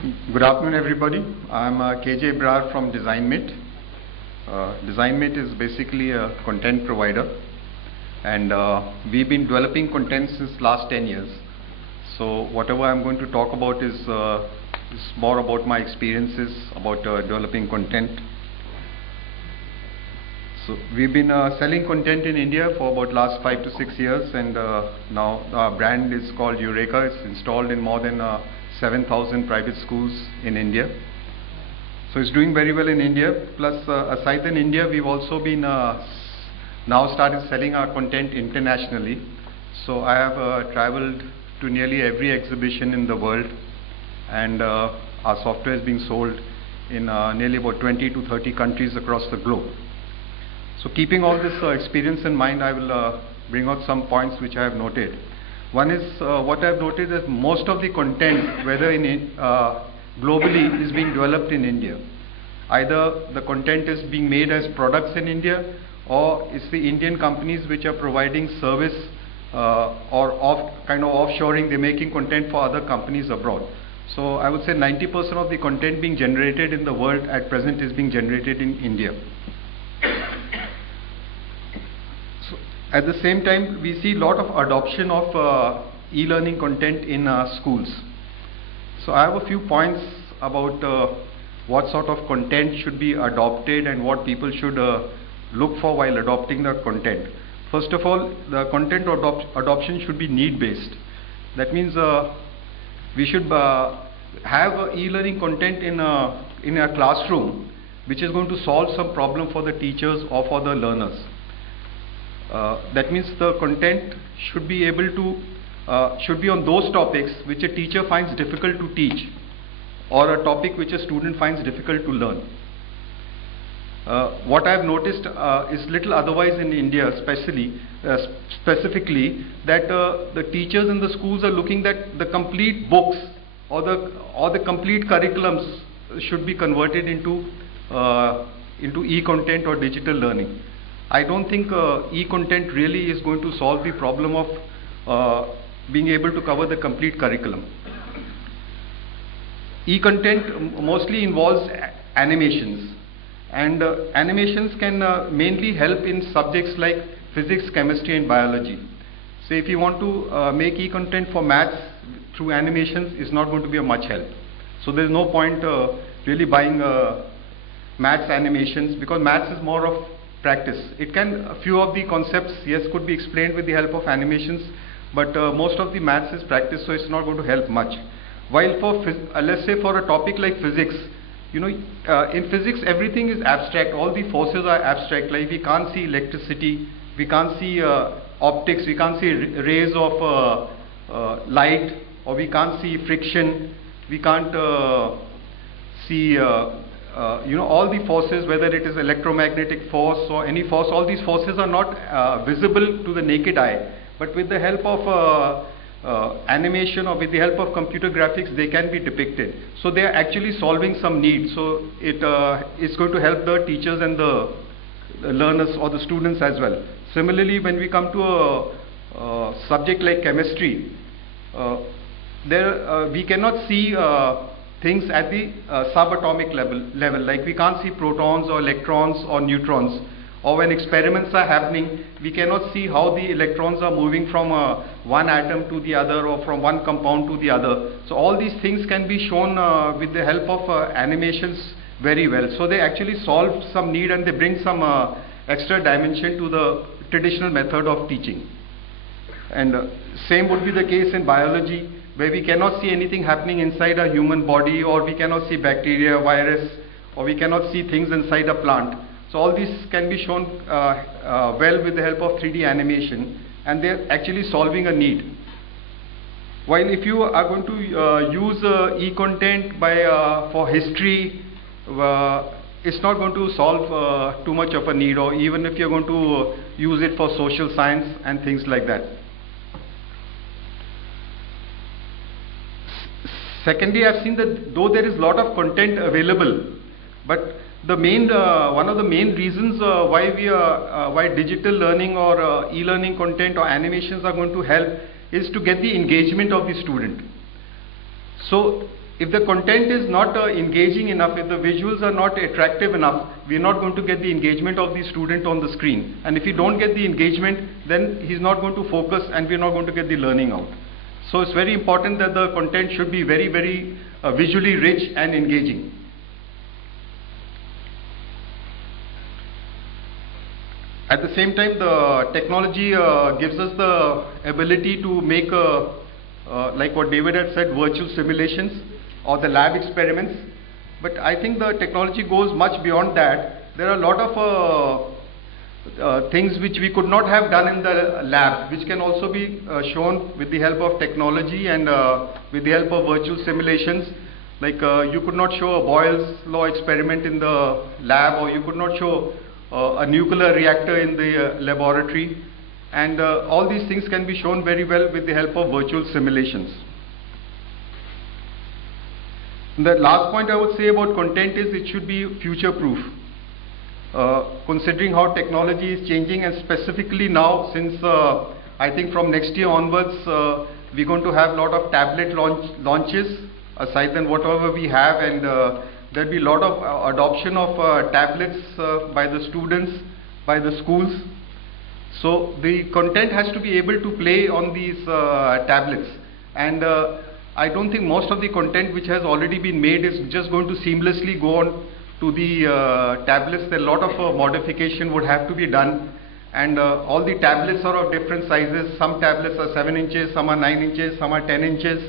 Good afternoon, everybody. I'm KJ Brar from DesignMate. DesignMate is basically a content provider, and we've been developing content since last 10 years. So whatever I'm going to talk about is more about my experiences about developing content. So we've been selling content in India for about last 5 to 6 years, and now our brand is called Eureka. It's installed in more than 7,000 private schools in India. So it's doing very well in India. Plus, aside than India, we've also been now started selling our content internationally. So I have traveled to nearly every exhibition in the world, and our software is being sold in nearly about 20 to 30 countries across the globe. So keeping all this experience in mind, I will bring out some points which I have noted. One is what I have noted is most of the content, whether in globally, is being developed in India. Either the content is being made as products in India, or it's the Indian companies which are providing service or offshoring. They're making content for other companies abroad. So I would say 90% of the content being generated in the world at present is being generated in India. At the same time, we see a lot of adoption of e-learning content in schools. So I have a few points about what sort of content should be adopted and what people should look for while adopting the content. First of all, the content adoption should be need-based. That means we should have e-learning content in a classroom which is going to solve some problem for the teachers or for the learners. That means the content should be able to should be on those topics which a teacher finds difficult to teach, or a topic which a student finds difficult to learn. What I have noticed is little otherwise in India, specifically that the teachers in the schools are looking that the complete books or the complete curriculums should be converted into e-content or digital learning. I don't think e-content really is going to solve the problem of being able to cover the complete curriculum. E-content mostly involves animations, and animations can mainly help in subjects like physics, chemistry and biology. So if you want to make e-content for maths through animations, it's not going to be of much help. So there's no point really buying maths animations, because maths is more of practice. A few of the concepts, yes, could be explained with the help of animations, but most of the maths is practice, so it's not going to help much. While for let's say for a topic like physics, in physics everything is abstract. All the forces are abstract. Like we can't see electricity, we can't see optics, we can't see rays of light, or we can't see friction, we can't see all the forces, whether it is electromagnetic force or any force. All these forces are not visible to the naked eye, but with the help of animation or with the help of computer graphics, they can be depicted. So they are actually solving some need. So it is going to help the teachers and the learners or the students as well. Similarly, when we come to a subject like chemistry, we cannot see things at the subatomic level, like we can't see protons or electrons or neutrons, or when experiments are happening, we cannot see how the electrons are moving from one atom to the other or from one compound to the other. So all these things can be shown with the help of animations very well. So they actually solve some need, and they bring some extra dimension to the traditional method of teaching. And same would be the case in biology, where we cannot see anything happening inside a human body, or we cannot see bacteria, virus, or we cannot see things inside a plant. So all these can be shown well with the help of 3D animation, and they're actually solving a need. While if you are going to use e-content for history, it's not going to solve too much of a need, or even if you're going to use it for social science and things like that. Secondly, I've seen that though there is a lot of content available, but the one of the main reasons why digital learning or e-learning content or animations are going to help is to get the engagement of the student. So if the content is not engaging enough, if the visuals are not attractive enough, we are not going to get the engagement of the student on the screen. And if you don't get the engagement, then he's not going to focus and we're not going to get the learning out. So it's very important that the content should be very, very visually rich and engaging. At the same time, the technology gives us the ability to make, like what David had said, virtual simulations or the lab experiments. But I think the technology goes much beyond that. There are a lot of things which we could not have done in the lab, which can also be shown with the help of technology and with the help of virtual simulations. Like you could not show a Boyle's law experiment in the lab, or you could not show a nuclear reactor in the laboratory, and all these things can be shown very well with the help of virtual simulations. And the last point I would say about content is it should be future proof. Considering how technology is changing, and specifically now, since I think from next year onwards we're going to have a lot of tablet launches aside than whatever we have, and there'll be a lot of adoption of tablets by the students, by the schools. So the content has to be able to play on these tablets, and I don't think most of the content which has already been made is just going to seamlessly go on to the tablets. There a lot of modification would have to be done, and all the tablets are of different sizes. Some tablets are 7 inches, some are 9 inches, some are 10 inches,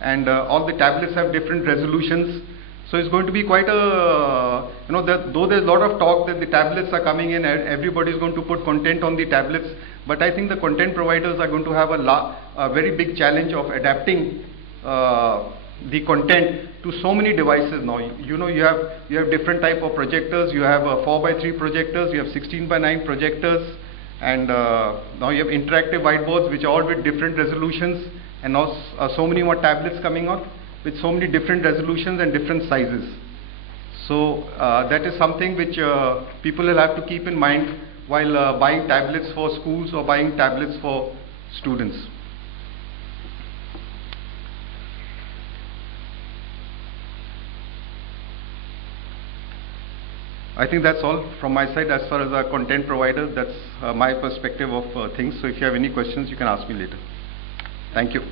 and all the tablets have different resolutions. So it's going to be quite a, though there's a lot of talk that the tablets are coming in and everybody is going to put content on the tablets, but I think the content providers are going to have a very big challenge of adapting the content to so many devices now. You have different type of projectors. You have 4:3 projectors, you have 16:9 projectors, and now you have interactive whiteboards which are all with different resolutions, and now so many more tablets coming out with so many different resolutions and different sizes. So that is something which people will have to keep in mind while buying tablets for schools or buying tablets for students. I think that's all from my side as far as a content provider. That's my perspective of things. So if you have any questions, you can ask me later. Thank you.